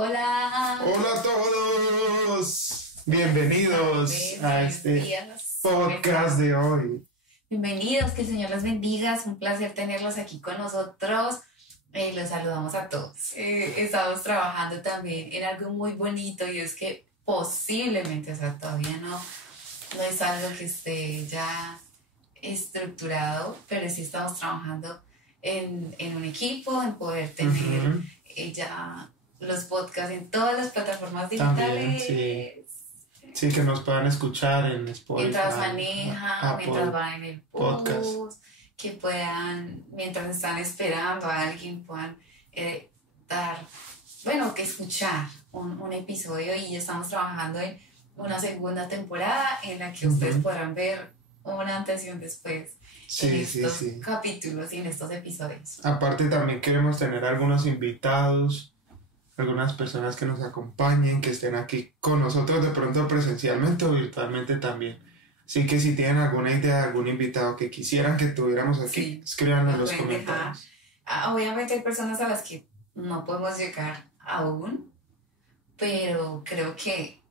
Hola. Hola a todos. Bienvenidos a este podcast de hoy. Bienvenidos, que el Señor los bendiga. Es un placer tenerlos aquí con nosotros. Los saludamos a todos. Estamos trabajando también en algo muy bonito y es que posiblemente, todavía no es algo que esté ya estructurado, pero sí estamos trabajando en un equipo, en poder tener ya los podcasts en todas las plataformas digitales. También, sí, que nos puedan escuchar en Spotify, mientras manejan, mientras van en el podcast, que puedan, mientras están esperando a alguien, puedan que escuchar un episodio. Y estamos trabajando en una segunda temporada en la que ustedes podrán ver un antes y un después en estos capítulos y en estos episodios. Aparte también queremos tener algunos invitados, algunas personas que nos acompañen, que estén aquí con nosotros de pronto presencialmente o virtualmente también. Así que si tienen alguna idea de algún invitado que quisieran que tuviéramos aquí, escríbanlo en los comentarios. Obviamente hay personas a las que no podemos llegar aún, pero creo que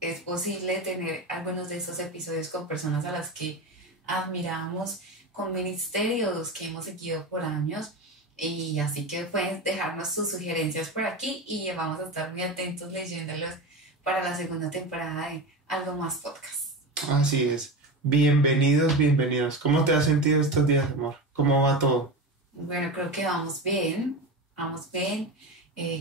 es posible tener algunos de esos episodios con personas a las que admiramos, con ministerios que hemos seguido por años. Y así que pueden dejarnos sus sugerencias por aquí y vamos a estar muy atentos leyéndolos para la segunda temporada de Algo Más Podcast. Así es. Bienvenidos. ¿Cómo te has sentido estos días, amor? ¿Cómo va todo? Bueno, creo que vamos bien.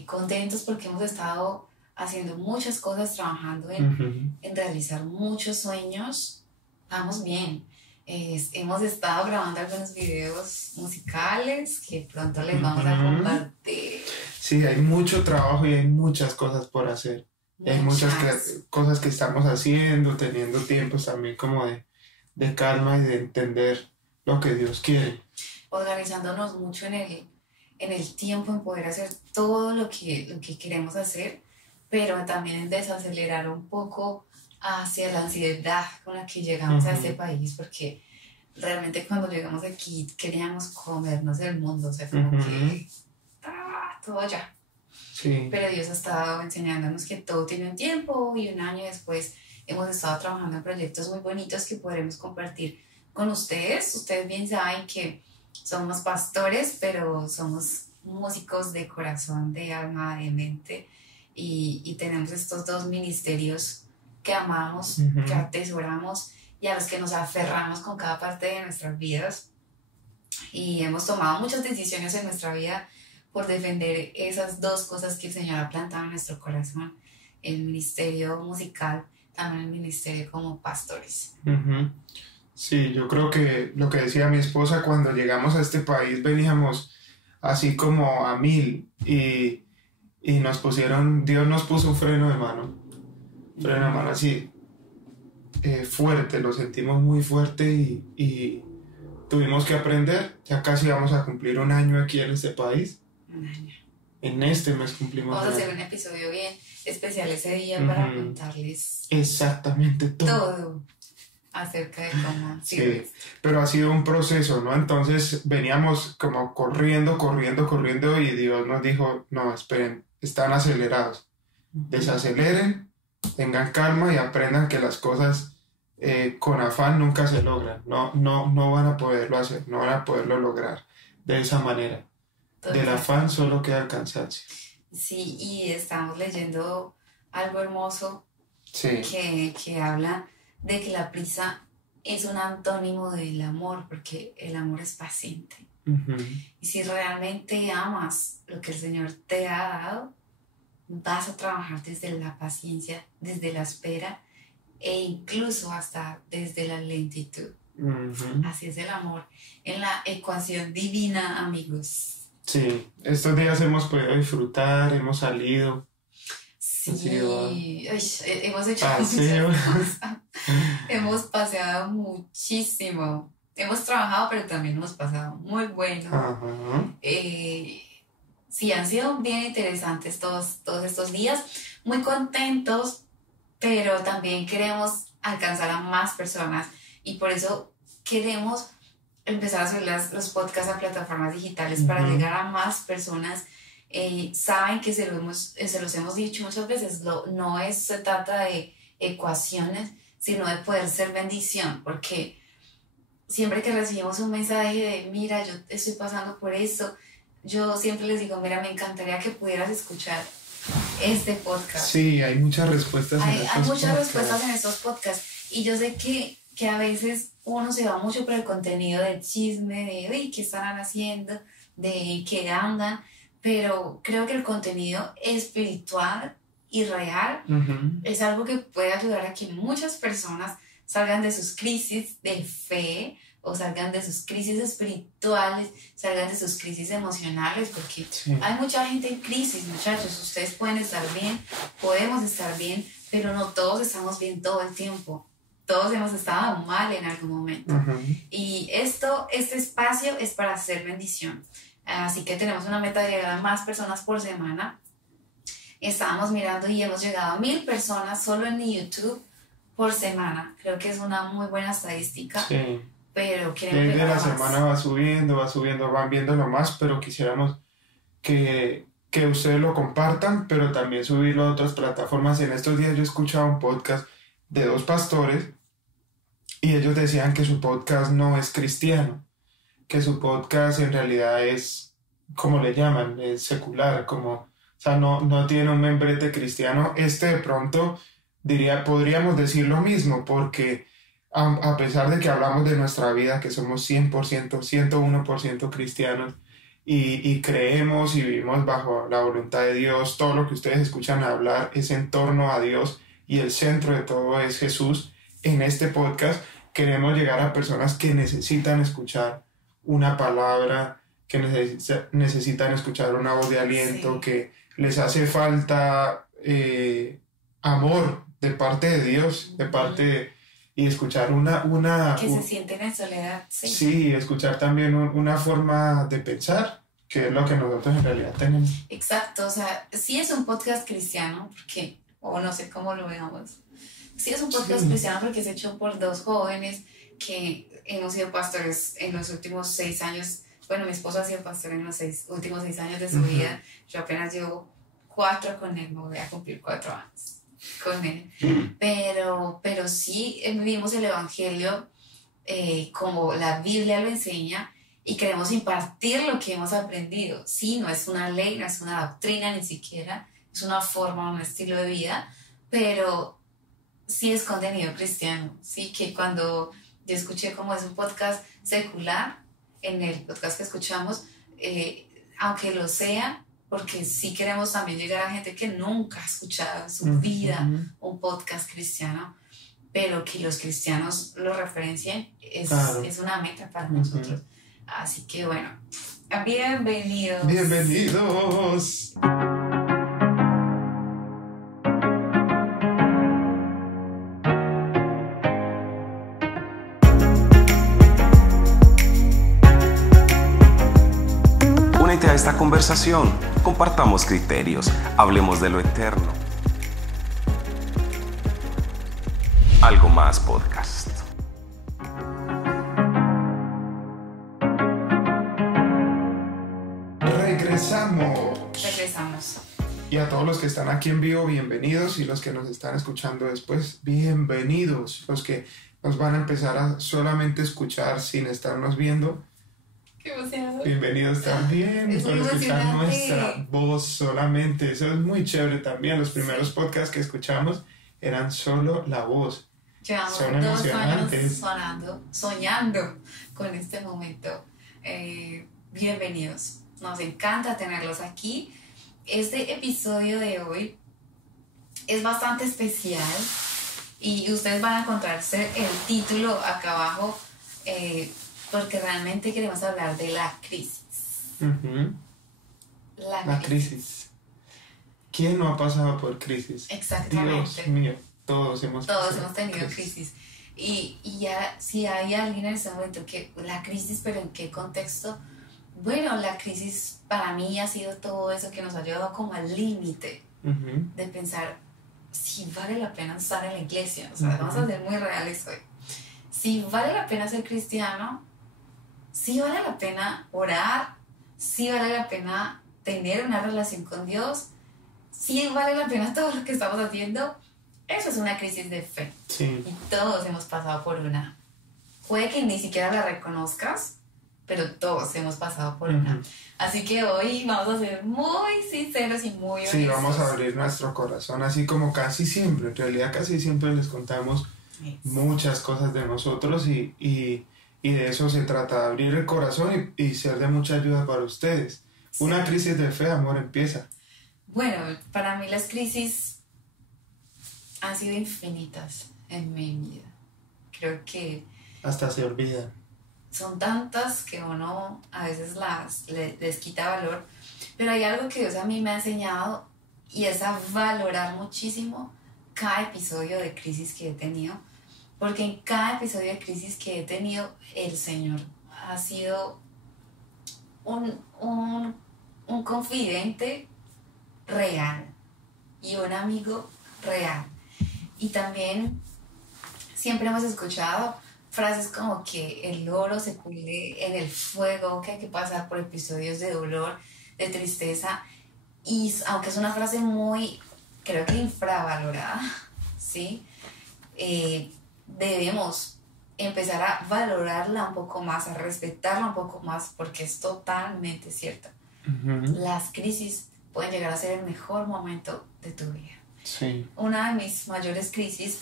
Contentos porque hemos estado haciendo muchas cosas, trabajando en realizar muchos sueños. Vamos bien. Hemos estado grabando algunos videos musicales que pronto les vamos a compartir. Sí, hay mucho trabajo y hay muchas cosas por hacer. Hay muchas cosas que estamos haciendo, teniendo tiempos también como de calma y de entender lo que Dios quiere. Organizándonos mucho en el tiempo, en poder hacer todo lo que queremos hacer, pero también en desacelerar un poco hacia la ansiedad con la que llegamos a este país, porque realmente cuando llegamos aquí queríamos comernos el mundo, como que todo allá. Sí. Pero Dios ha estado enseñándonos que todo tiene un tiempo, y un año después hemos estado trabajando en proyectos muy bonitos que podremos compartir con ustedes. Ustedes bien saben que somos pastores, pero somos músicos de corazón, de alma, de mente, y tenemos estos dos ministerios que amamos, que atesoramos y a los que nos aferramos con cada parte de nuestras vidas. Y hemos tomado muchas decisiones en nuestra vida por defender esas dos cosas que el Señor ha plantado en nuestro corazón: el ministerio musical, también el ministerio como pastores. Sí, yo creo que lo que decía mi esposa, cuando llegamos a este país veníamos así como a 1000 y Dios nos puso un freno de mano así fuerte, lo sentimos muy fuerte y tuvimos que aprender. Ya casi vamos a cumplir un año aquí en este país. Un año. En este mes cumplimos. Vamos a hacer un episodio bien especial ese día para contarles exactamente todo acerca de cómo sí, pero ha sido un proceso, ¿no? Entonces veníamos como corriendo y Dios nos dijo: no, esperen, están acelerados, desaceleren, tengan calma y aprendan que las cosas con afán nunca se logran. No van a poderlo hacer, no van a poderlo lograr de esa manera. Del afán solo queda el cansancio. Sí, y estamos leyendo algo hermoso que habla de que la prisa es un antónimo del amor, porque el amor es paciente. Y si realmente amas lo que el Señor te ha dado, vas a trabajar desde la paciencia, desde la espera e incluso hasta desde la lentitud. Así es el amor en la ecuación divina, amigos. Sí, estos días hemos podido disfrutar, hemos salido. Sí, hemos hecho paseo. muchas cosas. Hemos paseado muchísimo. Hemos trabajado, pero también hemos pasado muy bueno. Sí, han sido bien interesantes todos estos días. Muy contentos, pero también queremos alcanzar a más personas. Y por eso queremos empezar a subir los podcasts a plataformas digitales para llegar a más personas saben que se los hemos dicho muchas veces, se trata de ecuaciones, sino de poder ser bendición, porque siempre que recibimos un mensaje de, mira, yo estoy pasando por esto, yo siempre les digo, mira, me encantaría que pudieras escuchar este podcast. Sí, hay muchas respuestas hay muchas respuestas en estos podcasts, y yo sé que a veces uno se va mucho por el contenido del chisme, de, uy, ¿qué estarán haciendo?, de qué andan, pero creo que el contenido espiritual y real es algo que puede ayudar a que muchas personas salgan de sus crisis de fe, o salgan de sus crisis espirituales, salgan de sus crisis emocionales, porque hay mucha gente en crisis, muchachos. Ustedes pueden estar bien, podemos estar bien, pero no todos estamos bien todo el tiempo. Todos hemos estado mal en algún momento. Y este espacio es para hacer bendición. Así que tenemos una meta de llegar a más personas por semana. Estábamos mirando y hemos llegado a 1,000 personas solo en mi YouTube por semana. Creo que es una muy buena estadística. Sí. Pero queremos llegar a más. La semana va subiendo, van viéndolo más, pero quisiéramos que ustedes lo compartan, pero también subirlo a otras plataformas. En estos días yo escuchaba un podcast de 2 pastores y ellos decían que su podcast no es cristiano, que su podcast en realidad es, como le llaman, es secular, o sea, no tiene un membrete cristiano. De pronto podríamos decir lo mismo, porque a pesar de que hablamos de nuestra vida, que somos 100%, 101% cristianos, y creemos y vivimos bajo la voluntad de Dios, todo lo que ustedes escuchan hablar es en torno a Dios y el centro de todo es Jesús. En este podcast queremos llegar a personas que necesitan escuchar una palabra, que necesitan escuchar una voz de aliento, que les hace falta amor de parte de Dios, de parte y escuchar se sienten en soledad. Sí, escuchar también una forma de pensar, que es lo que nosotros en realidad tenemos. Exacto, o sea, sí es un podcast cristiano, porque, o no sé cómo lo veamos, sí es un podcast cristiano porque es hecho por 2 jóvenes que hemos sido pastores en los últimos 6 años. Bueno, mi esposo ha sido pastor en los últimos 6 años de su vida. Yo apenas llevo 4 con él, me voy a cumplir 4 años con él. Pero sí vivimos el evangelio como la Biblia lo enseña, y queremos impartir lo que hemos aprendido. Sí, no es una ley, no es una doctrina ni siquiera, es una forma, un estilo de vida, pero sí es contenido cristiano. Sí, que cuando yo escuché como es un podcast secular, en el podcast que escuchamos, aunque lo sea, porque sí queremos también llegar a gente que nunca ha escuchado en su vida un podcast cristiano, pero que los cristianos lo referencien, es una meta para nosotros. Así que bueno, bienvenidos. Bienvenidos. Únete a esta conversación, compartamos criterios, hablemos de lo eterno. Algo más podcast. Regresamos. Y a todos los que están aquí en vivo, bienvenidos, y los que nos están escuchando después, bienvenidos. Los que nos van a empezar a solamente escuchar sin estarnos viendo, qué emocionado. Bienvenidos también. Es por escuchar nuestra voz solamente. Eso es muy chévere también. Los primeros podcasts que escuchamos eran solo la voz. Llevamos 2 años soñando con este momento. Bienvenidos. Nos encanta tenerlos aquí. Este episodio de hoy es bastante especial y ustedes van a encontrarse el título acá abajo, porque realmente queremos hablar de la crisis. La crisis. ¿Quién no ha pasado por crisis? Exactamente. Dios mío, todos hemos tenido crisis. Y ya, si hay alguien en este momento que la crisis, pero ¿en qué contexto? Bueno, la crisis para mí ha sido todo eso que nos ha llevado como al límite de pensar si vale la pena estar en la iglesia. O sea, vamos a ser muy reales hoy. Si vale la pena ser cristiano, si vale la pena orar, si vale la pena tener una relación con Dios, sí vale la pena todo lo que estamos haciendo. Eso es una crisis de fe. Sí. Y todos hemos pasado por una. Puede que ni siquiera la reconozcas, pero todos hemos pasado por una. Así que hoy vamos a ser muy sinceros y muy honestos. Sí, vamos a abrir nuestro corazón, así como casi siempre. En realidad casi siempre les contamos muchas cosas de nosotros y de eso se trata, de abrir el corazón y ser de mucha ayuda para ustedes. Sí. Una crisis de fe, amor, empieza. Bueno, para mí las crisis han sido infinitas en mi vida. Creo que hasta se olvidan. Son tantas que uno a veces les quita valor, pero hay algo que Dios a mí me ha enseñado y es a valorar muchísimo cada episodio de crisis que he tenido, porque en cada episodio de crisis que he tenido el Señor ha sido un confidente real y un amigo real. Y también siempre hemos escuchado frases como que el oro se pule en el fuego, que hay que pasar por episodios de dolor, de tristeza, y aunque es una frase muy, creo que infravalorada, ¿sí? Debemos empezar a valorarla un poco más, a respetarla un poco más, porque es totalmente cierta. Las crisis pueden llegar a ser el mejor momento de tu vida. Sí. Una de mis mayores crisis,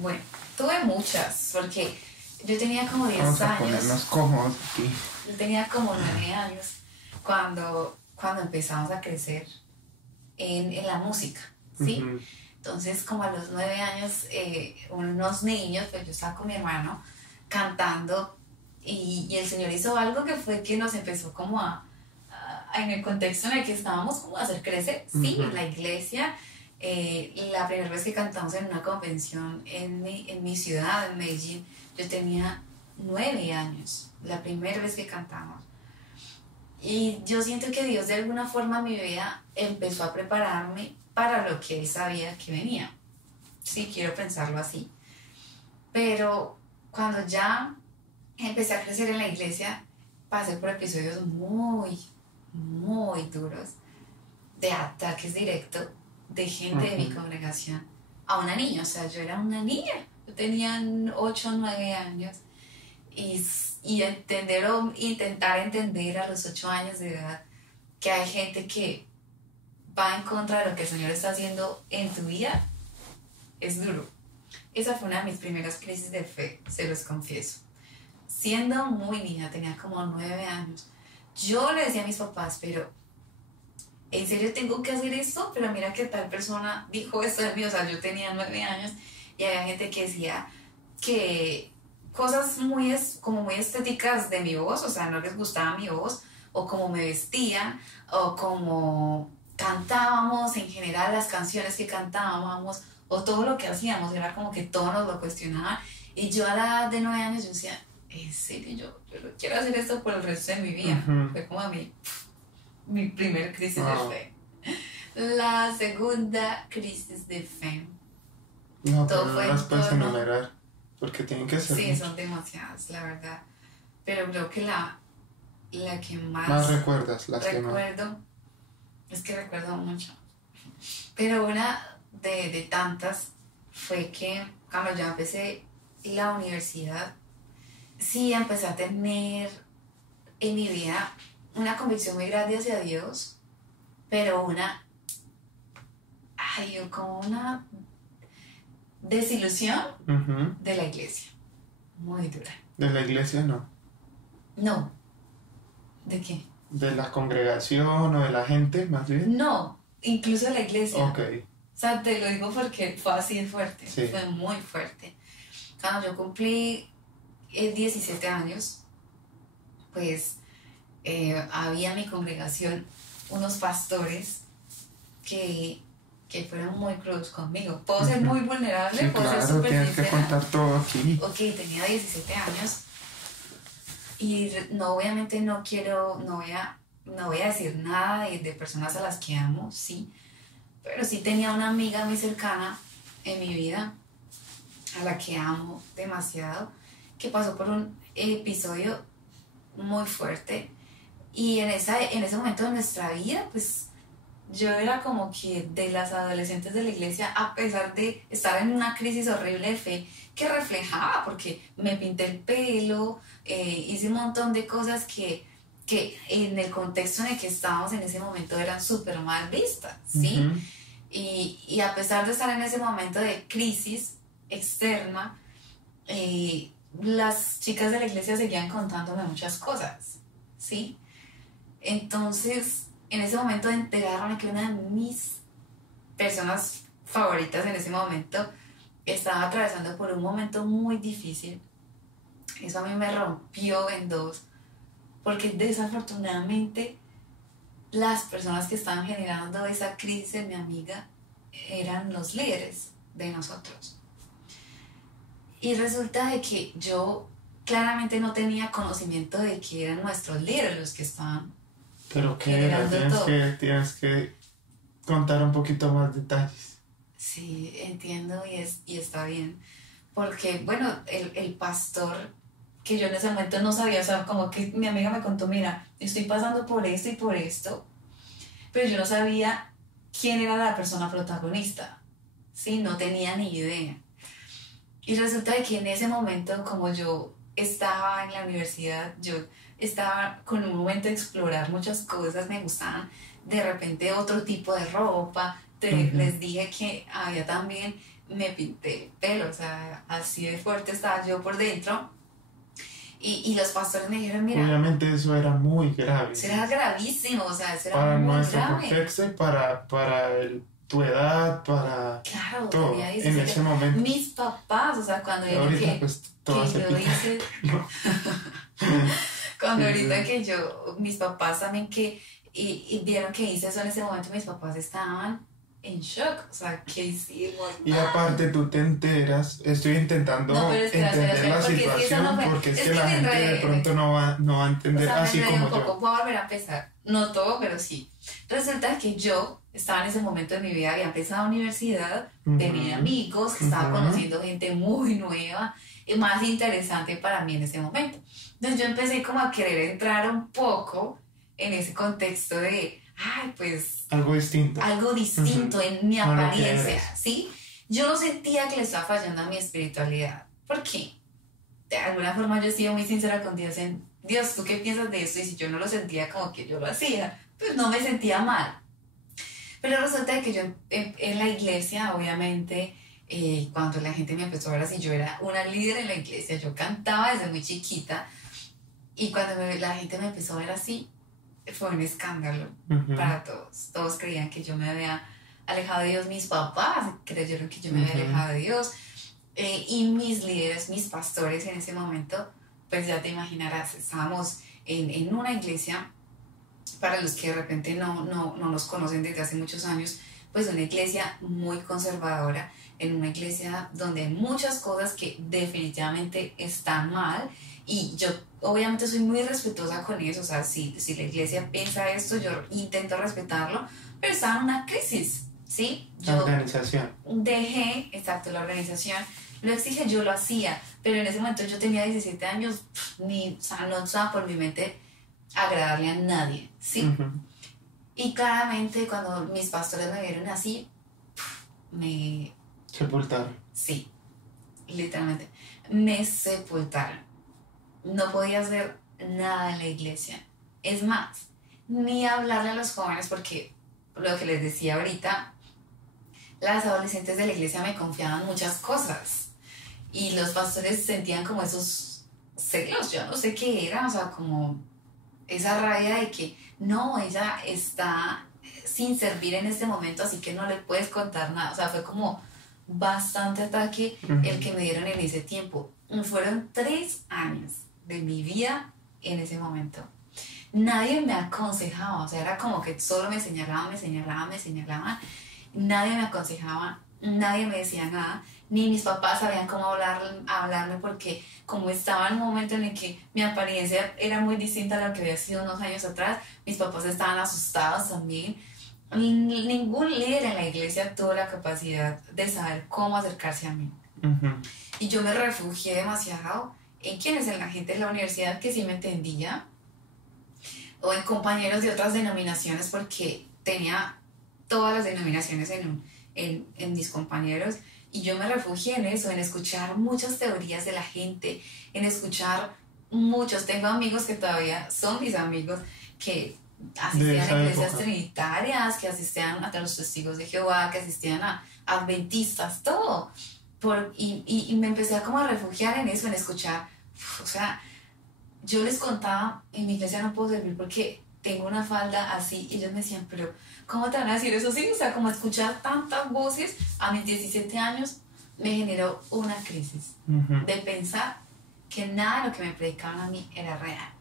bueno, tuve muchas, porque yo tenía como 10 Vamos a años. ponernos cómodos aquí. Yo tenía como 9 años cuando empezamos a crecer en la música, ¿sí? Entonces, como a los 9 años, unos niños, pues yo estaba con mi hermano cantando y el Señor hizo algo que fue que nos empezó como en el contexto en el que estábamos, como a hacer crecer, ¿sí? En la iglesia. La primera vez que cantamos en una convención en mi ciudad, en Medellín, yo tenía 9 años, la primera vez que cantamos. Y yo siento que Dios de alguna forma en mi vida empezó a prepararme para lo que Él sabía que venía. Sí, quiero pensarlo así. Pero cuando ya empecé a crecer en la iglesia, pasé por episodios muy, muy duros de ataques directos de gente de mi congregación a una niña. O sea, yo era una niña, yo tenía 8 o 9 años y intentar entender a los 8 años de edad que hay gente que va en contra de lo que el Señor está haciendo en tu vida es duro. Esa fue una de mis primeras crisis de fe, se los confieso. Siendo muy niña, tenía como 9 años, yo le decía a mis papás, pero ¿en serio tengo que hacer esto? Pero mira que tal persona dijo esto de mí. O sea, yo tenía 9 años y había gente que decía que cosas muy estéticas de mi voz, o sea, no les gustaba mi voz, o cómo me vestía, o cómo cantábamos en general, las canciones que cantábamos, o todo lo que hacíamos, era como que todos nos lo cuestionaban. Y yo a la edad de 9 años yo decía, ¿en serio? Yo no quiero hacer esto por el resto de mi vida. Fue como a mí mi primer crisis de fe. La segunda crisis de fe. No, pero no las puedes enumerar, porque tienen que ser. Sí, muchas. Son demasiadas, la verdad. Pero creo que la que más recuerdas, las recuerdo, que no. Es que recuerdo mucho. Pero una de tantas fue que cuando yo empecé la universidad, sí empecé a tener en mi vida una convicción muy grande hacia Dios, pero como una desilusión de la iglesia, muy dura. ¿De la iglesia no? No. ¿De qué? ¿De la congregación o de la gente, más bien? No, incluso de la iglesia. Ok. O sea, te lo digo porque fue así de fuerte, sí. Fue muy fuerte. Cuando yo cumplí 17 años, pues había en mi congregación unos pastores que fueron muy crudos conmigo. Puedo ser muy vulnerable, sí, puedo claro, ser súper tienes que contar todo aquí. Ok, tenía 17 años y obviamente no voy a decir nada de personas a las que amo, sí, pero sí tenía una amiga muy cercana en mi vida, a la que amo demasiado, que pasó por un episodio muy fuerte Y en ese momento de nuestra vida, pues yo era como que de las adolescentes de la iglesia, a pesar de estar en una crisis horrible de fe, que reflejaba, porque me pinté el pelo, hice un montón de cosas que en el contexto en el que estábamos en ese momento eran súper mal vistas, ¿sí? Ujú. Y a pesar de estar en ese momento de crisis externa, las chicas de la iglesia seguían contándome muchas cosas, ¿sí? Entonces, en ese momento de enterarme que una de mis personas favoritas en ese momento estaba atravesando por un momento muy difícil, eso a mí me rompió en dos, porque desafortunadamente las personas que estaban generando esa crisis en mi amiga eran los líderes de nosotros. Y resulta de que yo claramente no tenía conocimiento de que eran nuestros líderes los que estaban Pero qué era, generando todo. tienes que contar un poquito más detalles. Sí, entiendo y está bien. Porque, bueno, el pastor, que yo en ese momento no sabía, o sea, como que mi amiga me contó, mira, estoy pasando por esto y por esto, pero yo no sabía quién era la persona protagonista, ¿sí? No tenía ni idea. Y resulta de que en ese momento, como yo estaba en la universidad, yo estaba con un momento de explorar muchas cosas, me gustaban de repente otro tipo de ropa, Ujú. les dije que había también, me pinté el pelo, o sea, así de fuerte estaba yo por dentro, y los pastores me dijeron, mira, Obviamente eso era muy grave. eso era gravísimo, o sea, eso era Para muy nuestro grave. contexto y tu edad, para Claro, todo, tenía en 17. ese momento. Mis papás, o sea, cuando vieron Ahorita que pues todo se yo pica. hice, cuando Sí, ahorita sí. que yo, mis papás también y vieron que hice eso en ese momento, mis papás estaban en shock, o sea, ¿qué hicimos? Y aparte tú te enteras, estoy intentando No, pero espera, entender la porque es que eso situación, no fue, porque es es que que la me gente de enredé. pronto no va a O entender sea, me así enredé un como poco, yo. voy a volver a empezar. No todo, pero sí. Resulta que yo estaba en ese momento de mi vida, había empezado universidad, tenía Ujú. amigos, estaba Ujú. conociendo gente muy nueva y más interesante para mí en ese momento. Entonces yo empecé como a querer entrar un poco en ese contexto de, ay, pues Algo distinto. algo distinto en mi No lo que apariencia, eres. ¿sí? Yo no sentía que le estaba fallando a mi espiritualidad. ¿Por qué? De alguna forma yo he sido muy sincera con Dios en, Dios, ¿tú qué piensas de esto? Y si yo no lo sentía como que yo lo hacía, pues no me sentía mal. Pero resulta que yo en la iglesia, obviamente, cuando la gente me empezó a ver así, yo era una líder en la iglesia, yo cantaba desde muy chiquita, y cuando la gente me empezó a ver así, fue un escándalo Ujú. para todos. Todos creían que yo me había alejado de Dios, mis papás creyeron que yo me había Ujú. alejado de Dios, y mis líderes, mis pastores en ese momento, pues ya te imaginarás, estábamos en una iglesia, para los que de repente no nos conocen desde hace muchos años, pues una iglesia muy conservadora, en una iglesia donde hay muchas cosas que definitivamente están mal, y yo obviamente soy muy respetuosa con eso, o sea, si la iglesia piensa esto, yo intento respetarlo, pero estaba en una crisis, ¿sí? La Yo organización. dejé, exacto, la organización, lo exige, yo lo hacía, pero en ese momento yo tenía 17 años, o sea, no estaba por mi mente agradarle a nadie, ¿sí? Ujú. Y claramente cuando mis pastores me vieron así, me, Sepultar. sí, literalmente, me sepultaron. No podía hacer nada en la iglesia. Es más, ni hablarle a los jóvenes porque lo que les decía ahorita, las adolescentes de la iglesia me confiaban muchas cosas y los pastores sentían como esos celos, yo no sé qué era, o sea, como esa rabia de que no, ella está sin servir en este momento, así que no le puedes contar nada, o sea, fue como bastante ataque el que me dieron en ese tiempo. Fueron 3 años de mi vida en ese momento. Nadie me aconsejaba, o sea, era como que solo me señalaban, nadie me aconsejaba, nadie me decía nada, ni mis papás sabían cómo hablarme porque como estaba en un momento en el que mi apariencia era muy distinta a lo que había sido unos años atrás, mis papás estaban asustados también. Ningún líder en la iglesia tuvo la capacidad de saber cómo acercarse a mí. Ujú. Y yo me refugié demasiado en quienes, en la gente de la universidad que sí me entendía, o en compañeros de otras denominaciones, porque tenía todas las denominaciones en mis compañeros, y yo me refugié en eso, en escuchar muchas teorías de la gente, en escuchar tengo amigos que todavía son mis amigos, que asistían a iglesias trinitarias, que asistían a los testigos de Jehová, que asistían a adventistas, todo. Y me empecé a como a refugiar en eso, en escuchar. O sea, yo les contaba, en mi iglesia no puedo servir porque tengo una falda así, y ellos me decían, pero ¿cómo te van a decir eso? Sí, o sea, como escuchar tantas voces a mis 17 años me generó una crisis de pensar que nada de lo que me predicaban a mí era real.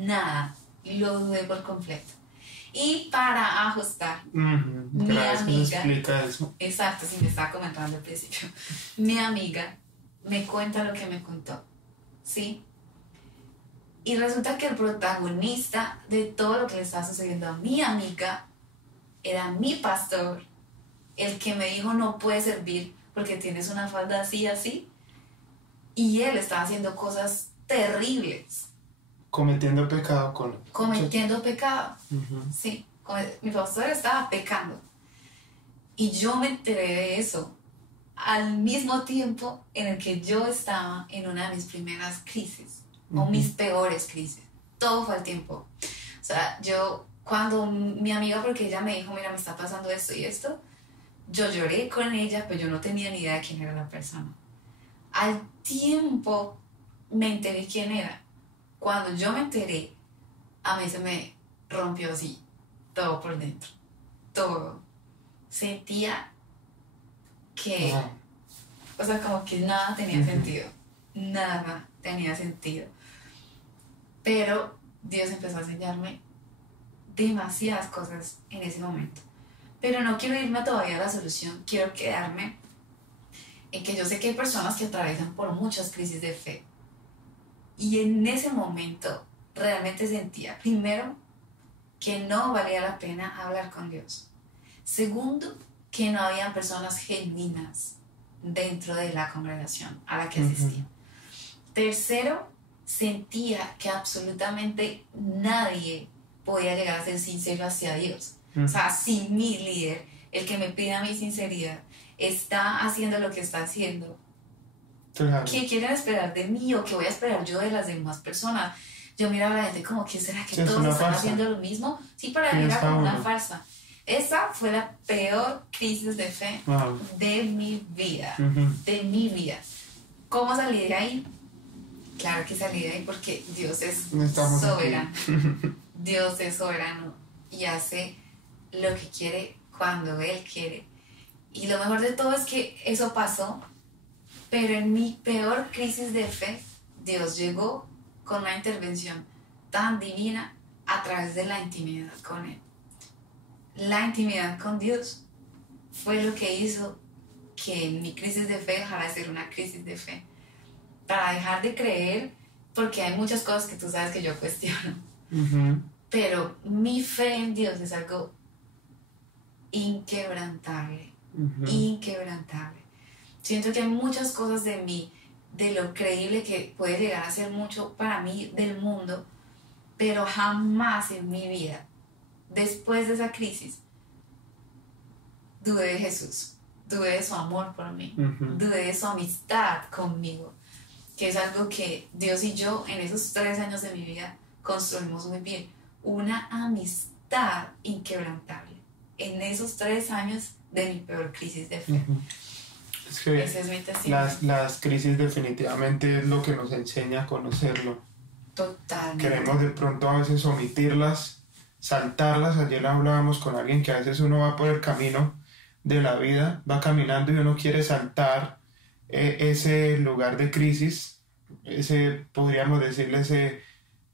Nada. Lo dudé por completo. Y para ajustar, mi amiga, explica eso. Exacto, sí me estaba comentando al principio, mi amiga me cuenta lo que me contó, ¿sí? Y resulta que el protagonista de todo lo que le estaba sucediendo a mi amiga era mi pastor, el que me dijo no puedes servir porque tienes una falda así, así, y él estaba haciendo cosas terribles. Cometiendo pecado con él. Cometiendo pecado, sí. Mi pastor estaba pecando. Y yo me enteré de eso al mismo tiempo en el que yo estaba en una de mis primeras crisis, o mis peores crisis. Todo fue al tiempo. O sea, cuando mi amiga, porque ella me dijo, mira, me está pasando esto y esto, yo lloré con ella, pero yo no tenía ni idea de quién era la persona. Al tiempo me enteré quién era. Cuando yo me enteré, a mí se me rompió así, todo por dentro, todo. Sentía que, o sea, como que nada tenía sentido, nada tenía sentido. Pero Dios empezó a enseñarme demasiadas cosas en ese momento. Pero no quiero irme todavía a la solución, quiero quedarme en que yo sé que hay personas que atraviesan por muchas crisis de fe. Y en ese momento realmente sentía, primero, que no valía la pena hablar con Dios. Segundo, que no había personas genuinas dentro de la congregación a la que asistía. Tercero, sentía que absolutamente nadie podía llegar a ser sincero hacia Dios. O sea, si mi líder, el que me pida mi sinceridad, está haciendo lo que está haciendo, Claro. ¿qué quieren esperar de mí o qué voy a esperar yo de las demás personas? Yo miraba a la gente como, ¿qué será que Sí, todos están haciendo lo mismo? Sí, para mí era como una farsa. Esa fue la peor crisis de fe de mi vida, de mi vida. ¿Cómo salí de ahí? Claro que salí de ahí porque Dios es soberano. Dios es soberano y hace lo que quiere cuando Él quiere. Y lo mejor de todo es que eso pasó. Pero en mi peor crisis de fe, Dios llegó con una intervención tan divina a través de la intimidad con Él. La intimidad con Dios fue lo que hizo que mi crisis de fe dejara de ser una crisis de fe. Para dejar de creer, porque hay muchas cosas que tú sabes que yo cuestiono. Pero mi fe en Dios es algo inquebrantable, inquebrantable. Siento que hay muchas cosas de lo creíble que puede llegar a ser mucho para mí del mundo, pero jamás en mi vida, después de esa crisis, dudé de Jesús, dudé de su amor por mí, dudé de su amistad conmigo, que es algo que Dios y yo en esos 3 años de mi vida construimos muy bien, una amistad inquebrantable, en esos 3 años de mi peor crisis de fe. Es que ese es mi testimonio. Las crisis definitivamente es lo que nos enseña a conocerlo. Totalmente. Queremos de pronto a veces omitirlas, saltarlas. Ayer hablábamos con alguien que a veces uno va por el camino de la vida, va caminando y uno quiere saltar ese lugar de crisis, podríamos decirle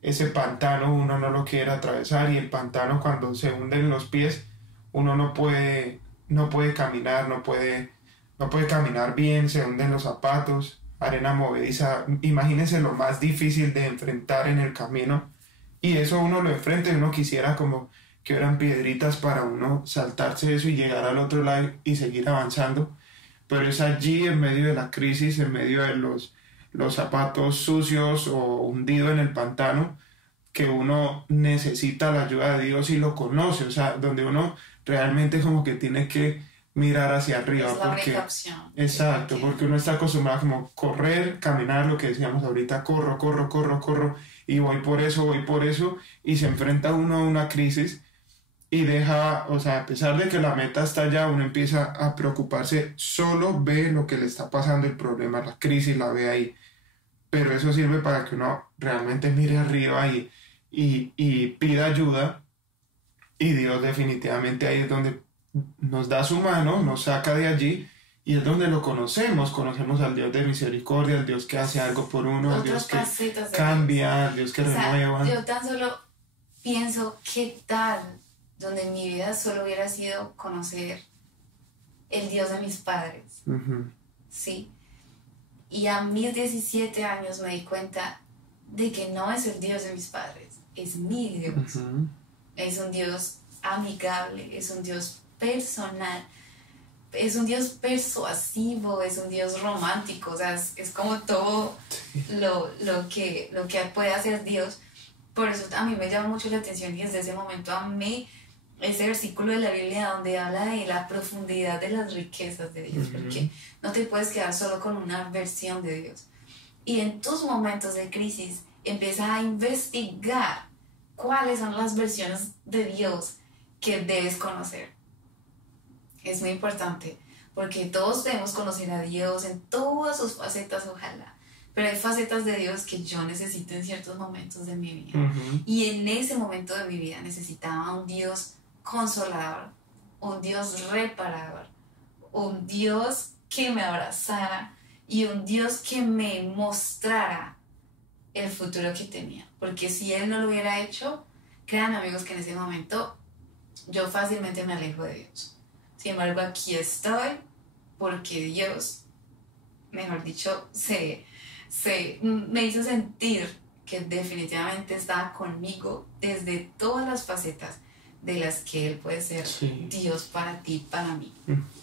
ese pantano, uno no lo quiere atravesar, y el pantano, cuando se hunden los pies, uno no puede caminar, no puede caminar bien, se hunden los zapatos, arena movediza. Imagínense lo más difícil de enfrentar en el camino, y eso uno lo enfrenta y uno quisiera como que eran piedritas para uno saltarse eso y llegar al otro lado y seguir avanzando, pero es allí, en medio de la crisis, en medio de los zapatos sucios o hundido en el pantano, que uno necesita la ayuda de Dios y lo conoce, o sea, donde uno realmente como que tiene que mirar hacia arriba. Es la porque, única opción. exacto, porque uno está acostumbrado como correr, caminar, lo que decíamos ahorita, corro, y voy por eso, y se enfrenta uno a una crisis y deja, o sea, a pesar de que la meta está allá, uno empieza a preocuparse, solo ve lo que le está pasando, el problema, la crisis, la ve ahí. Pero eso sirve para que uno realmente mire arriba y pida ayuda, y Dios definitivamente ahí es donde nos da su mano, nos saca de allí, y es donde lo conocemos al Dios de misericordia, al Dios que hace algo por uno, al Dios que cambia, al Dios que renueva. Yo tan solo pienso, ¿qué tal donde en mi vida solo hubiera sido conocer el Dios de mis padres? ¿Sí? Y a mis 17 años me di cuenta de que no es el Dios de mis padres, es mi Dios. Es un Dios amigable, es un Dios personal, es un Dios persuasivo, es un Dios romántico, o sea, es como todo lo que puede hacer Dios. Por eso a mí me llama mucho la atención, y desde ese momento amé ese versículo de la Biblia donde habla de la profundidad de las riquezas de Dios, porque no te puedes quedar solo con una versión de Dios. Y en tus momentos de crisis empieza a investigar cuáles son las versiones de Dios que debes conocer. Es muy importante, porque todos debemos conocer a Dios en todas sus facetas, ojalá. Pero hay facetas de Dios que yo necesito en ciertos momentos de mi vida. Y en ese momento de mi vida necesitaba un Dios consolador, un Dios reparador, un Dios que me abrazara y un Dios que me mostrara el futuro que tenía. Porque si Él no lo hubiera hecho, créanme amigos que en ese momento yo fácilmente me alejo de Dios. Sin embargo, aquí estoy porque Dios, mejor dicho, me hizo sentir que definitivamente estaba conmigo desde todas las facetas de las que Él puede ser Dios para ti, para mí.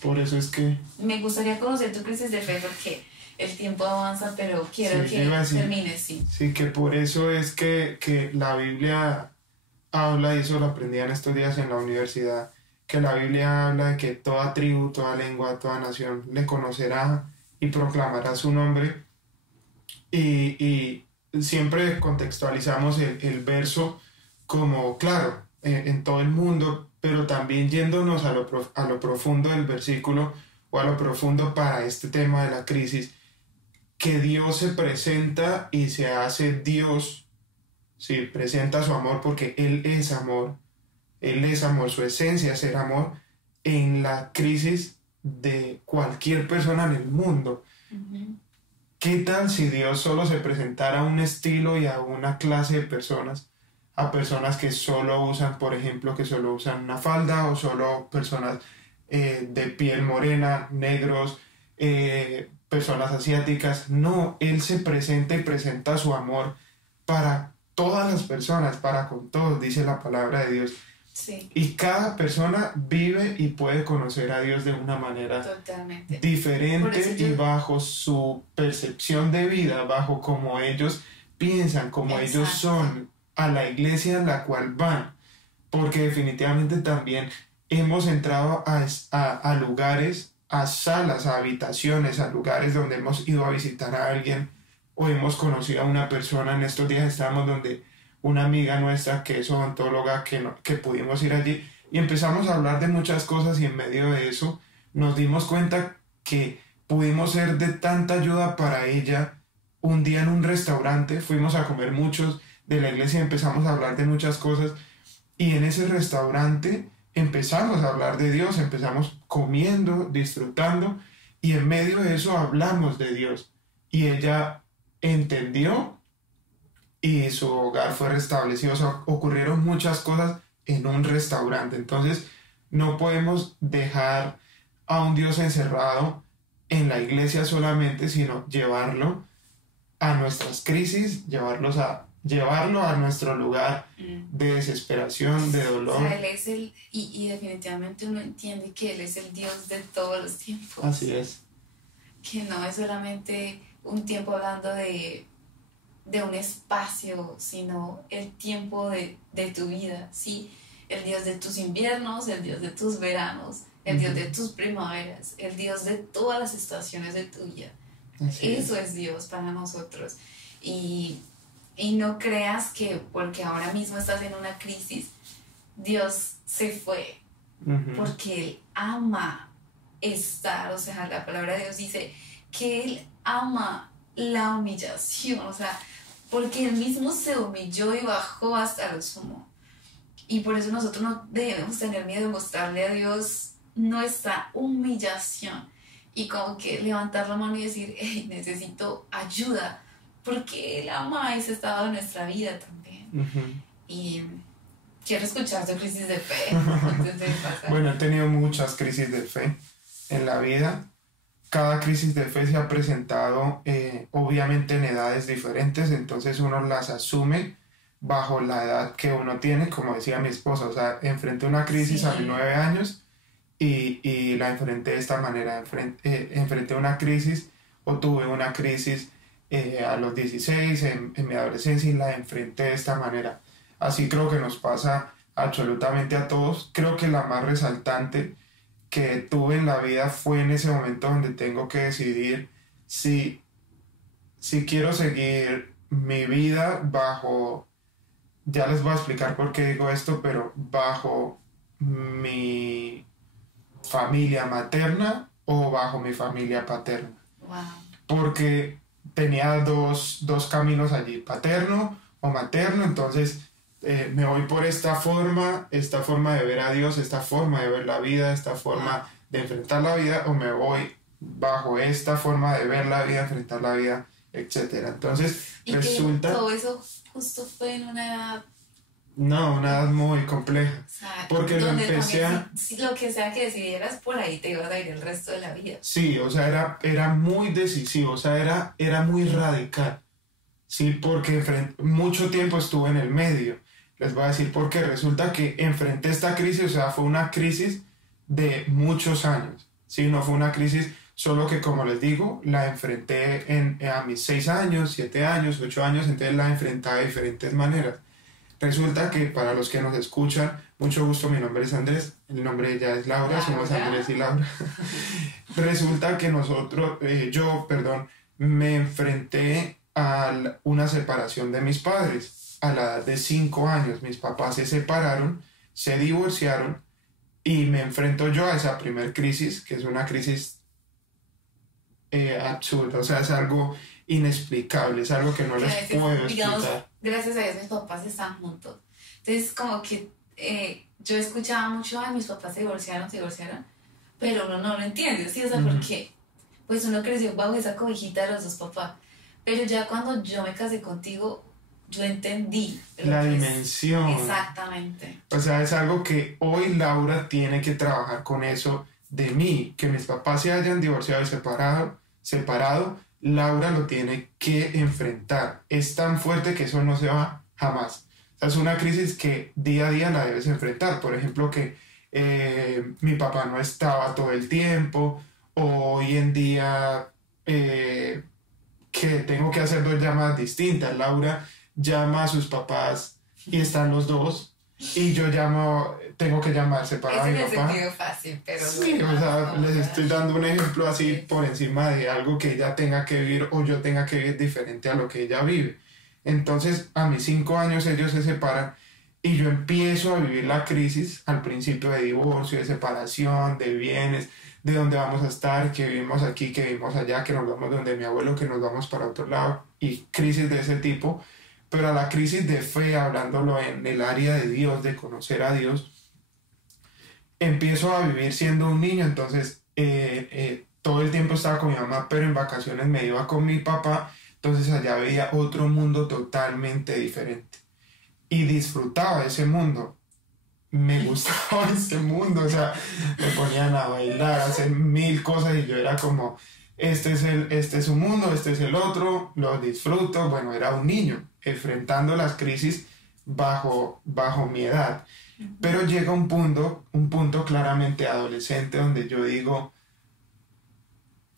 Por eso es que... Me gustaría conocer tu crisis de fe porque el tiempo avanza, pero quiero que termines, Sí, que por eso es que la Biblia habla, y eso lo aprendí en estos días en la universidad, que la Biblia habla de que toda tribu, toda lengua, toda nación le conocerá y proclamará su nombre. Y siempre contextualizamos el verso como, claro, en todo el mundo, pero también yéndonos a lo profundo del versículo, o a lo profundo para este tema de la crisis, que Dios se presenta y se hace Dios, sí, presenta su amor porque Él es amor, su esencia es ser amor, en la crisis de cualquier persona en el mundo. ¿Qué tal si Dios solo se presentara a un estilo y a una clase de personas? A personas que solo usan, por ejemplo, que solo usan una falda, o solo personas de piel morena, negros, personas asiáticas. No, Él se presenta y presenta su amor para todas las personas, para con todos, dice la palabra de Dios. Sí. Y cada persona vive y puede conocer a Dios de una manera totalmente diferente, y bajo su percepción de vida, bajo cómo ellos piensan, cómo ellos son, a la iglesia en la cual van. Porque definitivamente también hemos entrado a lugares, a salas, a habitaciones, a lugares donde hemos ido a visitar a alguien, o hemos conocido a una persona. En estos días estábamos donde una amiga nuestra que es odontóloga, que pudimos ir allí y empezamos a hablar de muchas cosas, y en medio de eso nos dimos cuenta que pudimos ser de tanta ayuda para ella. Un día en un restaurante fuimos a comer, muchos de la iglesia, empezamos a hablar de muchas cosas, y en ese restaurante empezamos a hablar de Dios, empezamos comiendo, disfrutando, y en medio de eso hablamos de Dios, y ella entendió y su hogar fue restablecido. O sea, ocurrieron muchas cosas en un restaurante. Entonces no podemos dejar a un Dios encerrado en la iglesia solamente, sino llevarlo a nuestras crisis, llevarlo a nuestro lugar de desesperación, de dolor. O sea, Él es y definitivamente uno entiende que Él es el Dios de todos los tiempos. Así es. Que no es solamente un tiempo hablando de de un espacio, sino el tiempo de tu vida, ¿sí? El Dios de tus inviernos, el Dios de tus veranos, el Dios de tus primaveras, el Dios de todas las estaciones de tu vida. Eso es Dios para nosotros. Y no creas que porque ahora mismo estás en una crisis, Dios se fue, porque Él ama estar, o sea, la palabra de Dios dice que Él ama la humillación, o sea, porque Él mismo se humilló y bajó hasta lo sumo. Y por eso nosotros no debemos tener miedo de mostrarle a Dios nuestra humillación y como que levantar la mano y decir, hey, necesito ayuda, porque Él ama ese estado de nuestra vida también. Y quiero escuchar tu crisis de fe antes de pasar. Bueno, he tenido muchas crisis de fe en la vida. Cada crisis de fe se ha presentado obviamente en edades diferentes, entonces uno las asume bajo la edad que uno tiene, como decía mi esposa, o sea, enfrenté una crisis a mis 9 años y la enfrenté de esta manera, enfrenté una crisis o tuve una crisis a los 16 en mi adolescencia y la enfrenté de esta manera. Así creo que nos pasa absolutamente a todos. Creo que la más resaltante que tuve en la vida fue en ese momento donde tengo que decidir si quiero seguir mi vida bajo, ya les voy a explicar por qué digo esto, pero bajo mi familia materna o bajo mi familia paterna. Wow. Porque tenía dos caminos allí, paterno o materno, entonces me voy por esta forma de ver a Dios, esta forma de ver la vida, esta forma de enfrentar la vida, o me voy bajo esta forma de ver la vida, enfrentar la vida, etc. Entonces y resulta... que todo eso justo fue en una edad... No, una edad muy compleja. O sea, porque lo empecé a... Si lo que sea que decidieras, por ahí te ibas a ir el resto de la vida. Sí, o sea, era muy decisivo, o sea, era muy radical. Sí, porque mucho tiempo estuve en el medio. Les voy a decir por qué. Resulta que enfrenté esta crisis, o sea, fue una crisis de muchos años. Sí, no fue una crisis, solo que como les digo, la enfrenté a mis 6 años, 7 años, 8 años, entonces la enfrentaba de diferentes maneras. Resulta que para los que nos escuchan, mucho gusto, mi nombre es Andrés, el nombre de ella es Laura, somos Andrés y Laura. Resulta que yo me enfrenté a una separación de mis padres a la edad de 5 años. Mis papás se separaron, se divorciaron y me enfrento yo a esa primer crisis, que es una crisis absurda, o sea, es algo inexplicable, es algo que no les puedo explicar. Gracias a Dios mis papás están juntos. Entonces como que yo escuchaba mucho, ay, mis papás se divorciaron, pero uno no lo entiende, ¿sí? O sea, porque pues uno creció bajo esa cobijita de los dos papás. Pero ya cuando yo me casé contigo, yo entendí la dimensión. Exactamente. O sea, es algo que hoy Laura tiene que trabajar con eso de mí, que mis papás se hayan divorciado y separado, Laura lo tiene que enfrentar. Es tan fuerte que eso no se va jamás. O sea, es una crisis que día a día la debes enfrentar. Por ejemplo, que mi papá no estaba todo el tiempo, o hoy en día que tengo que hacer 2 llamadas distintas. Laura llama a sus papás y están los dos, y yo tengo que llamar separado a mi papá. Es en el sentido fácil, pero... Sí, o sea, les estoy dando un ejemplo así por encima de algo que ella tenga que vivir o yo tenga que vivir diferente a lo que ella vive. Entonces, a mis 5 años ellos se separan y yo empiezo a vivir la crisis al principio de divorcio, de separación, de bienes, de dónde vamos a estar, que vivimos aquí, que vivimos allá, que nos vamos donde mi abuelo, que nos vamos para otro lado, y crisis de ese tipo. Pero a la crisis de fe, hablándolo en el área de Dios, de conocer a Dios, empiezo a vivir siendo un niño. Entonces todo el tiempo estaba con mi mamá, pero en vacaciones me iba con mi papá, entonces allá veía otro mundo totalmente diferente y disfrutaba ese mundo. Me gustaba ese mundo, o sea, me ponían a bailar, a hacer 1000 cosas y yo era como, este es un mundo, este es el otro, lo disfruto. Bueno, era un niño enfrentando las crisis bajo mi edad. Pero llega un punto claramente adolescente donde yo digo,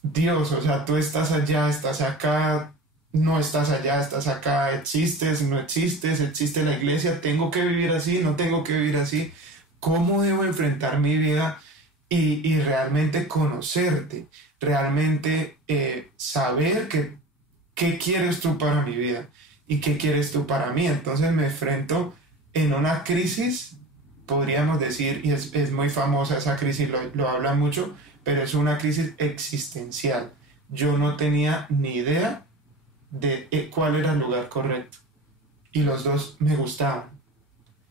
Dios, o sea, tú estás allá, estás acá, no estás allá, estás acá, existes, no existes, existe la iglesia, tengo que vivir así, no tengo que vivir así, ¿cómo debo enfrentar mi vida y realmente conocerte, realmente saber qué quieres tú para mi vida y qué quieres tú para mí? Entonces me enfrento en una crisis, podríamos decir, y es muy famosa esa crisis, lo habla mucho, pero es una crisis existencial. Yo no tenía ni idea de cuál era el lugar correcto y los dos me gustaban.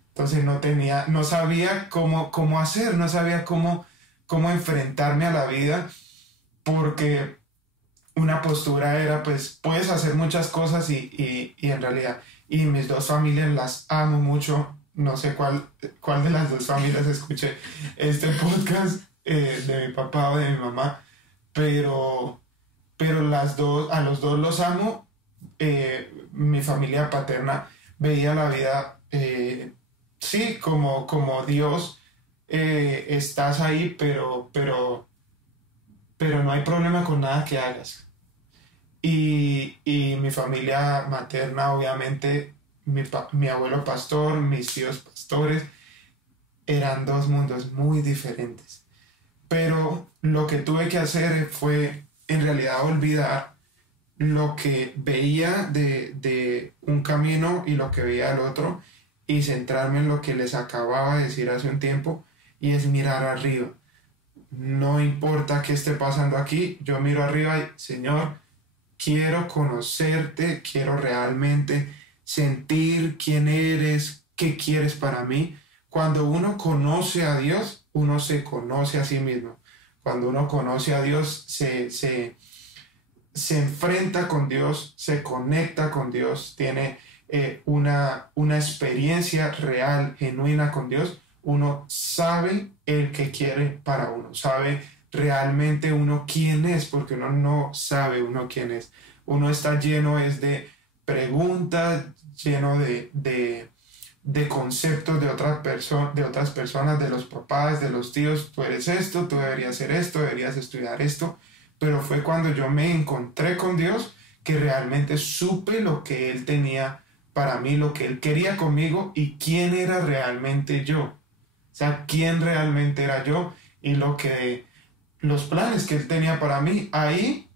Entonces no sabía cómo hacer, no sabía cómo enfrentarme a la vida, porque una postura era, pues, puedes hacer muchas cosas y en realidad, y mis dos familias las amo mucho, no sé cuál de las dos familias escuché este podcast, de mi papá o de mi mamá, pero a los dos los amo. Mi familia paterna veía la vida, sí, como Dios, estás ahí, pero no hay problema con nada que hagas. Y mi familia materna, obviamente, mi abuelo pastor, mis tíos pastores, eran dos mundos muy diferentes. Pero lo que tuve que hacer fue, en realidad, olvidar lo que veía de un camino y lo que veía del otro, y centrarme en lo que les acababa de decir hace un tiempo, y es mirar arriba. No importa qué esté pasando aquí, yo miro arriba y, Señor, quiero conocerte, quiero realmente sentir quién eres, qué quieres para mí. Cuando uno conoce a Dios, uno se conoce a sí mismo. Cuando uno conoce a Dios, se enfrenta con Dios, se conecta con Dios, tiene una experiencia real, genuina con Dios. Uno sabe el que quiere para uno, sabe realmente uno quién es, porque uno no sabe uno quién es. Uno está lleno de preguntas, lleno de conceptos de otras personas, de los papás, de los tíos. Tú eres esto, tú deberías hacer esto, deberías estudiar esto. Pero fue cuando yo me encontré con Dios que realmente supe lo que Él tenía para mí, lo que Él quería conmigo y quién era realmente yo. O sea, quién realmente era yo y los planes que Él tenía para mí. Ahí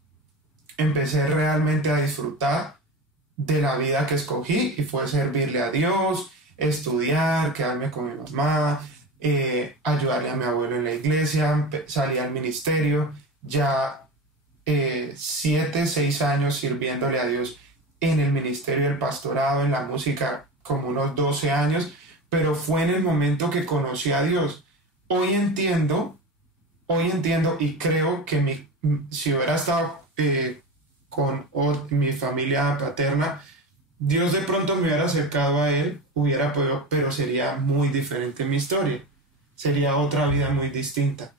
empecé realmente a disfrutar de la vida que escogí, y fue servirle a Dios, estudiar, quedarme con mi mamá, ayudarle a mi abuelo en la iglesia, salí al ministerio, ya 7, 6 años sirviéndole a Dios en el ministerio del pastorado, en la música, como unos 12 años, pero fue en el momento que conocí a Dios. Hoy entiendo y creo que si hubiera estado con mi familia paterna, Dios de pronto me hubiera acercado a Él, hubiera podido, pero sería muy diferente mi historia, sería otra vida muy distinta.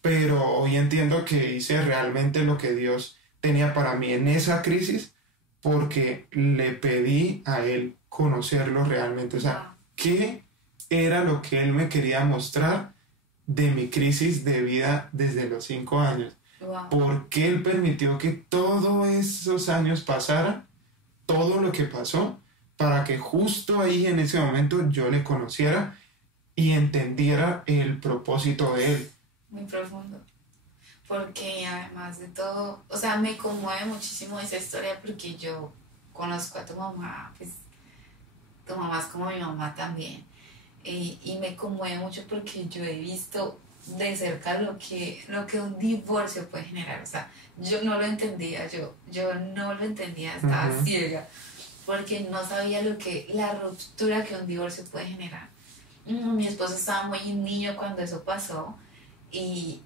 Pero hoy entiendo que hice realmente lo que Dios tenía para mí en esa crisis, porque le pedí a Él conocerlo realmente. O sea, ¿qué era lo que Él me quería mostrar de mi crisis de vida desde los 5 años? Wow. ¿Por qué Él permitió que todos esos años pasaran, todo lo que pasó, para que justo ahí en ese momento yo le conociera y entendiera el propósito de Él? Muy profundo. Porque además de todo, o sea, me conmueve muchísimo esa historia, porque yo conozco a tu mamá, pues tu mamá es como mi mamá también, y me conmueve mucho porque yo he visto de cerca lo que un divorcio puede generar. O sea, yo no lo entendía, yo no lo entendía, estaba ciega, porque no sabía la ruptura que un divorcio puede generar. Mi esposo estaba muy niño cuando eso pasó, y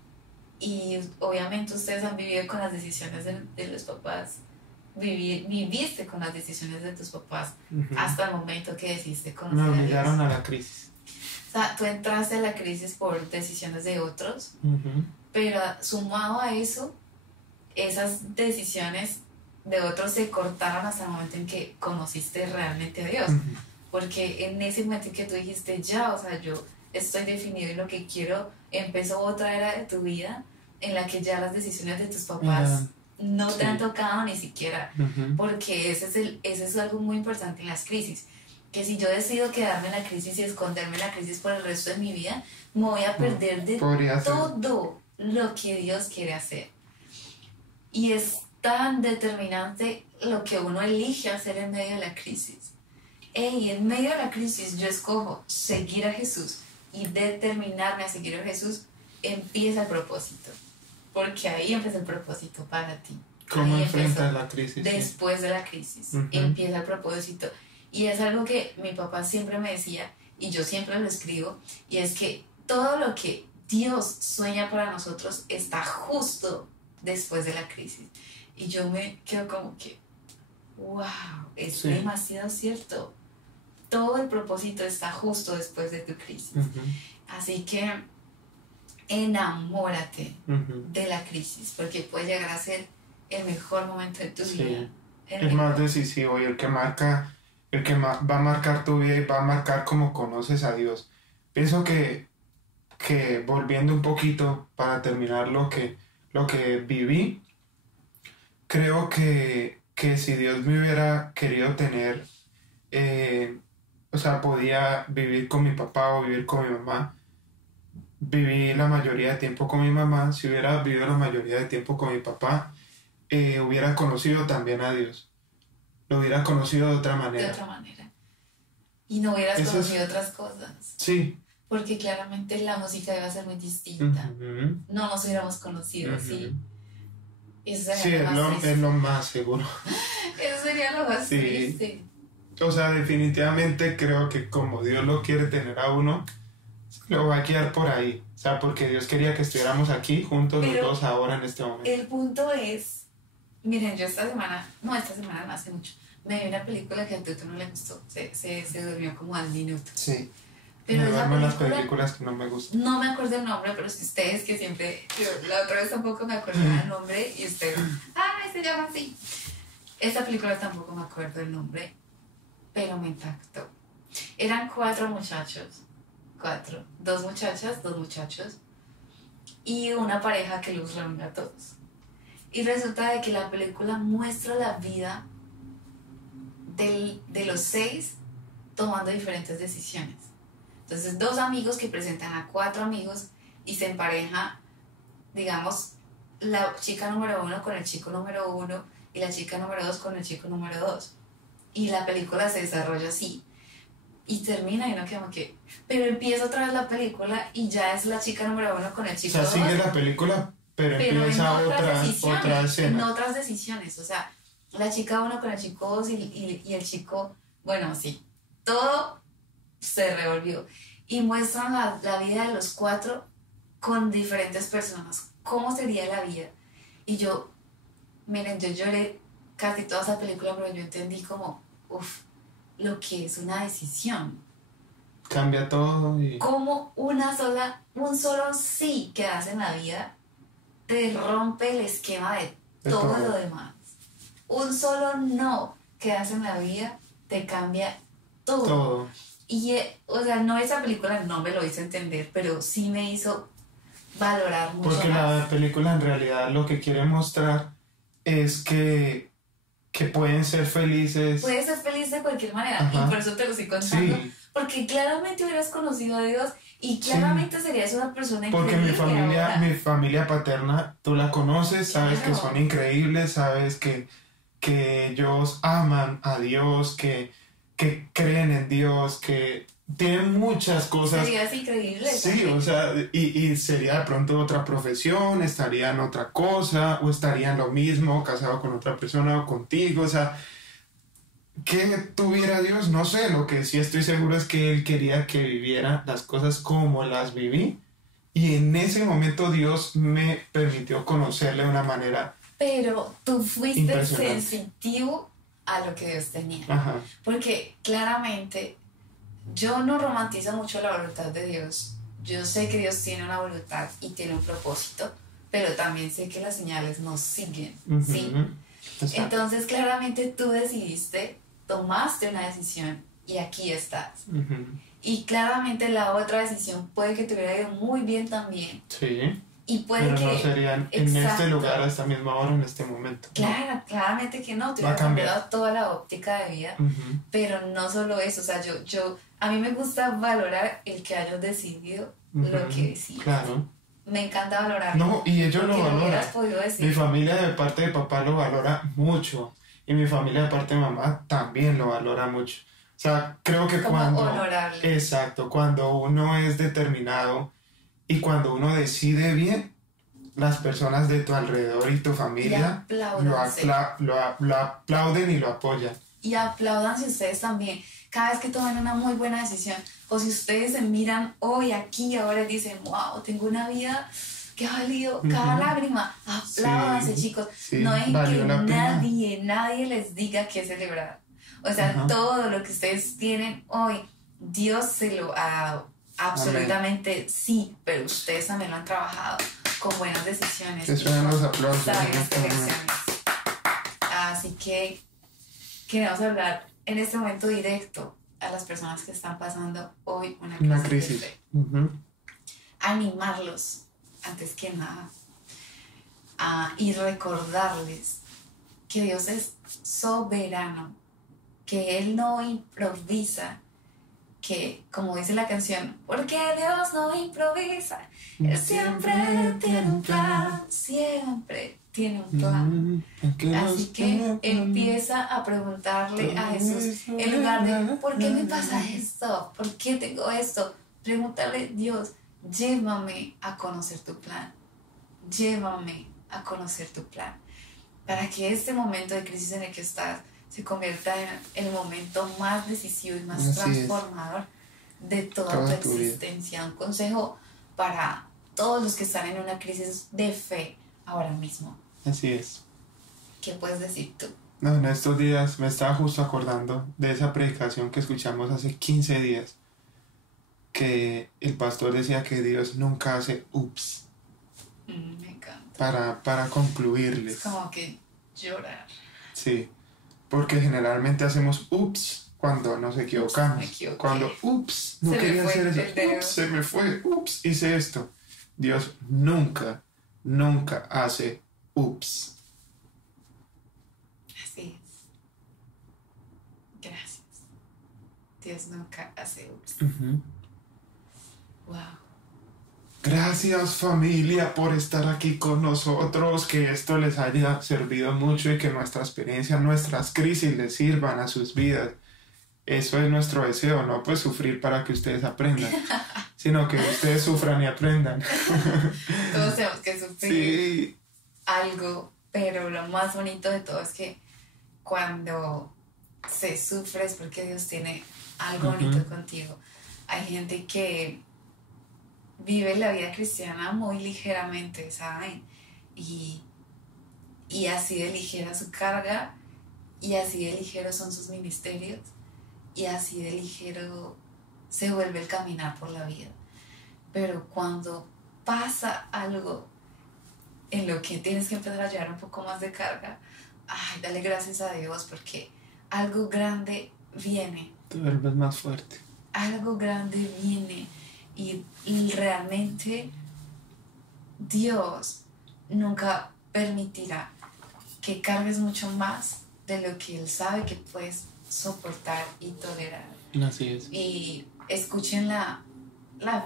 obviamente ustedes han vivido con las decisiones de los papás, viviste con las decisiones de tus papás hasta el momento que decidiste conocer a Dios. Me obligaron a la crisis. O sea, tú entraste a la crisis por decisiones de otros, pero sumado a eso, esas decisiones de otros se cortaron hasta el momento en que conociste realmente a Dios. Porque en ese momento en que tú dijiste, ya, o sea, yo estoy definido en lo que quiero, empezó otra era de tu vida en la que ya las decisiones de tus papás no te Sí. han tocado ni siquiera, Ujú. porque ese es algo muy importante en las crisis, que si yo decido quedarme en la crisis y esconderme en la crisis por el resto de mi vida, me voy a perder de Podría ser. todo lo que Dios quiere hacer. Y es tan determinante lo que uno elige hacer en medio de la crisis. En medio de la crisis yo escojo seguir a Jesús y determinarme a seguir a Jesús, empieza el propósito. Porque ahí empieza el propósito para ti. ¿Cómo Ahí enfrentas empezó. la crisis? Sí. Después de la crisis Ujú. empieza el propósito. Y es algo que mi papá siempre me decía, y yo siempre lo escribo, y es que todo lo que Dios sueña para nosotros está justo después de la crisis. Y yo me quedo como que, wow, es Sí. demasiado cierto. Todo el propósito está justo después de tu crisis. Ujú. Así que enamórate Ujú. de la crisis, porque puede llegar a ser el mejor momento de tu Sí. vida. El más decisivo y el que va a marcar tu vida y va a marcar cómo conoces a Dios. Pienso que volviendo un poquito para terminar lo que viví, creo que si Dios me hubiera querido tener, o sea, podía vivir con mi papá o vivir con mi mamá. Viví la mayoría de tiempo con mi mamá. Si hubiera vivido la mayoría de tiempo con mi papá, hubiera conocido también a Dios. Lo hubiera conocido de otra De manera. otra manera. Y no hubieras Eso es- conocido otras cosas, Sí. porque claramente la música iba a ser muy distinta. Ujú. No nos hubiéramos conocido, Ujú. ¿sí? Eso Sí, sería es lo más triste. lo más seguro. Eso sería lo más Sí. triste. O sea, definitivamente creo que como Dios lo quiere tener a uno, lo va a guiar por ahí. O sea, porque Dios quería que estuviéramos aquí juntos los Pero dos ahora en este momento. El punto es, miren, yo esta semana no hace mucho, me vi una película que a Tuto no le gustó, se durmió como al minuto. Sí. Pero Me esa duermo en las película, películas que no me gustan. no me acuerdo el nombre, pero si ustedes que siempre, yo la otra vez tampoco me acordaba el nombre y ustedes, se llama así. Esta película tampoco me acuerdo el nombre, pero me impactó. Eran 4 muchachos, 2 muchachas, 2 muchachos y una pareja que los reúne a todos. Y resulta de que la película muestra la vida de los 6 tomando diferentes decisiones. Entonces, 2 amigos que presentan a 4 amigos y se empareja, digamos, la chica número 1 con el chico número 1 y la chica número 2 con el chico número 2. Y la película se desarrolla así. Y termina y uno queda como que... Pero empieza otra vez la película y ya es la chica número 1 con el O chico sea, 2. sigue la película, pero Pero empieza en otras decisiones, otra en escena. otras decisiones, o sea, la chica 1 con el chico 2 y el chico, bueno, sí, todo se revolvió. Y muestran la vida de los 4 con diferentes personas, cómo sería la vida. Y yo, miren, yo lloré casi toda esa película, pero yo entendí como, lo que es una decisión. Cambia todo y... Como un solo sí que das en la vida te rompe el esquema de todo lo demás. Un solo no que das en la vida te cambia todo. Todo. Y, o sea, no, esa película no me lo hizo entender, pero sí me hizo valorar mucho Porque más. la película en realidad lo que quiere mostrar es que pueden ser felices. Puedes ser feliz de cualquier manera, Ajá. y por eso te lo estoy contando. Sí, Porque claramente hubieras conocido a Dios y claramente serías una persona porque increíble ahora. mi familia paterna, tú la conoces, sabes Claro. que son increíbles, sabes que ellos aman a Dios, que creen en Dios, que tienen muchas cosas. Serías increíble. Sí, también. o sea, y sería de pronto otra profesión, estaría en otra cosa, o estaría en lo mismo, casado con otra persona o contigo, o sea, ¿qué tuviera Dios? No sé, lo que sí estoy seguro es que Él quería que viviera las cosas como las viví, y en ese momento Dios me permitió conocerle de una manera... Pero tú fuiste Impresionante. sensitivo a lo que Dios tenía. Ajá, Porque claramente yo no romantizo mucho la voluntad de Dios. Yo sé que Dios tiene una voluntad y tiene un propósito, pero también sé que las señales nos siguen, ¿sí? ujú, exacto. Entonces claramente tú tomaste una decisión y aquí estás. Ujú, Y claramente la otra decisión puede que te hubiera ido muy bien también, sí, Y puede pero que... no serían en Exacto. este lugar, a esta misma hora, en este momento. Claro, claramente que no, te Va a hubiera cambiar. cambiado toda la óptica de vida, Ujú, pero no solo eso, o sea, a mí me gusta valorar el que hayas decidido lo ujú, que decides. Claro. Me encanta valorarlo. No, y ellos lo porque no hubieras valoran. podido Mi decir. familia de parte de papá lo valora mucho y mi familia de parte de mamá también lo valora mucho. O sea, creo que Como cuando... honorable. Exacto, cuando uno es determinado y cuando uno decide bien, las personas de tu alrededor y tu Y familia apláudanse. lo aplauden y lo apoyan. Y apláudanse ustedes también. Cada vez que tomen una muy buena decisión. O si ustedes se miran hoy, aquí, ahora y dicen, wow, tengo una vida que ha valido cada Ujú. lágrima. Apláudanse, Sí, chicos. sí, No dejen valió que la pena. nadie les diga qué celebrar. O sea, Ajá. todo lo que ustedes tienen hoy, Dios se lo ha dado. Absolutamente sí, pero ustedes también lo han trabajado con buenas decisiones. Que y suenan con los aplausos en sabias este momento. elecciones. Así que queremos hablar en este momento directo a las personas que están pasando hoy una crisis. Una de crisis. fe. Ujú. Animarlos, antes que nada, y recordarles que Dios es soberano, que Él no improvisa, que, como dice la canción, porque Dios no improvisa, Él siempre tiene un plan, siempre tiene un plan. Así que empieza a preguntarle a Jesús, en lugar de ¿por qué me pasa esto? ¿Por qué tengo esto? Pregúntale, Dios, llévame a conocer tu plan. Llévame a conocer tu plan. Para que este momento de crisis en el que estás se convierta en el momento más decisivo y más Así es. transformador de toda Toda tu tu vida. existencia. Un consejo para todos los que están en una crisis de fe ahora mismo. Así es. ¿Qué puedes decir tú? No, en estos días me estaba justo acordando de esa predicación que escuchamos hace 15 días, que el pastor decía que Dios nunca hace ups Me encanta. para concluirles. Es como que llorar. Sí, porque generalmente hacemos ups cuando nos equivocamos. Me equivoqué. Cuando ups, no Se me quería fue hacer el eso. dedo. Ups, se me fue. Ups, hice esto. Dios nunca hace ups. Así es. Gracias. Dios nunca hace ups. Wow. Gracias familia por estar aquí con nosotros, que esto les haya servido mucho y que nuestra experiencia, nuestras crisis les sirvan a sus vidas. Eso es nuestro deseo, no pues sufrir para que ustedes aprendan, sino que ustedes sufran y aprendan. Todos tenemos que sufrir Sí, algo, pero lo más bonito de todo es que cuando se sufre es porque Dios tiene algo bonito contigo. Hay gente que vive la vida cristiana muy ligeramente, ¿saben? Y así de ligera su carga, y así de ligero son sus ministerios, y así de ligero se vuelve el caminar por la vida. Pero cuando pasa algo en lo que tienes que empezar a llevar un poco más de carga, ay, dale gracias a Dios, porque algo grande viene. te vuelves más fuerte. Algo grande viene y realmente Dios nunca permitirá que cargues mucho más de lo que Él sabe que puedes soportar y tolerar. Así es. Y escuchen la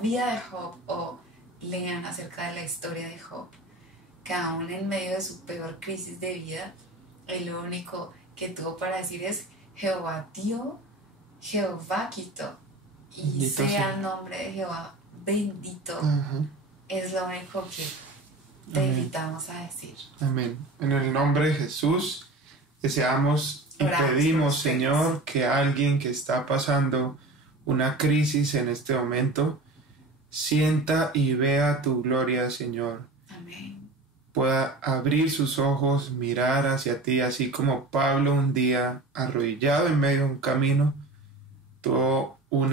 vida de Job o lean acerca de la historia de Job, que aún en medio de su peor crisis de vida, él lo único que tuvo para decir es Jehová dio, Jehová quitó, y Bendito sea sea. el nombre de Jehová bendito. Ajá. Es lo único que te Amén. invitamos a decir. Amén. En el nombre de Jesús deseamos y Oramos por pedimos, ustedes. Señor, que alguien que está pasando una crisis en este momento sienta y vea tu gloria, Señor. Amén. Pueda abrir sus ojos, mirar hacia ti, así como Pablo un día, arrodillado en medio de un camino, tuvo un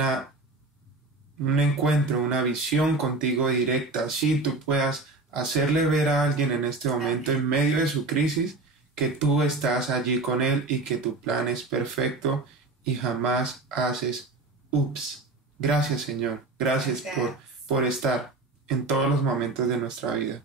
encuentro, una visión contigo directa. Así tú puedas hacerle ver a alguien en este momento, en medio de su crisis, que tú estás allí con él y que tu plan es perfecto y jamás haces ups. Gracias, Señor. Gracias por estar en todos los momentos de nuestra vida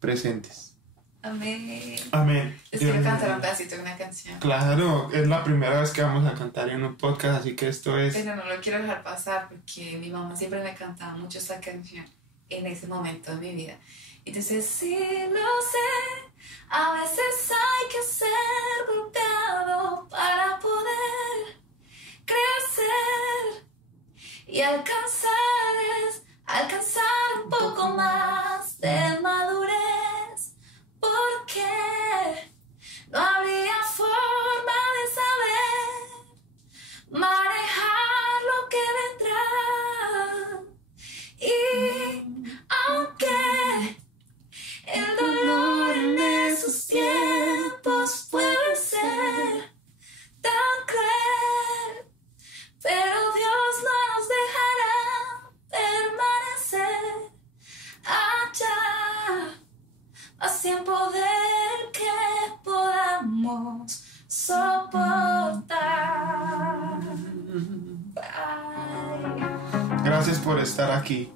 presentes. Amén. Amén. Les quiero cantar un pedacito de una canción. Claro, es la primera vez que vamos a cantar en un podcast, así que esto es... Pero no lo quiero dejar pasar porque mi mamá siempre me cantaba mucho esta canción en ese momento de mi vida. Entonces sí lo sé, a veces hay que ser golpeado para poder crecer y alcanzar un poco más de madurez, porque no habría forma de saber manejar lo que vendrá. Y aunque el dolor en esos tiempos puede ser tan cruel, pero Dios no nos dejará permanecer allá, más sin poder que podamos soportar. Gracias por estar aquí.